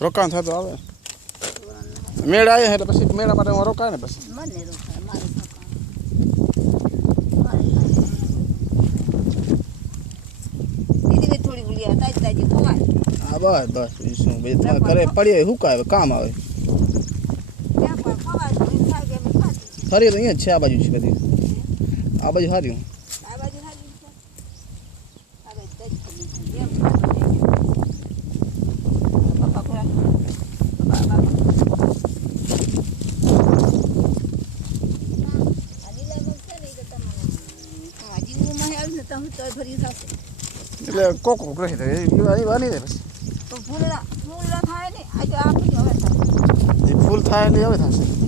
રોકાણ થતું આવે મેળ આવે એટલે પછી મેળા માટે હું રોકાય ને પછી મને રોકાય મારે થોડી ગુલિયા તાજી તાજી ખવાય. હા બસ શું કરે પડીએ હુકાય કામ આવે ફરી તો અહીંયા જ છે આ બાજુ છે કદી આ બાજુ હારી એટલે કોક રહી વાની પછી ફૂલ થાય ને આજે આ ફૂલ થાય એટલે હવે થશે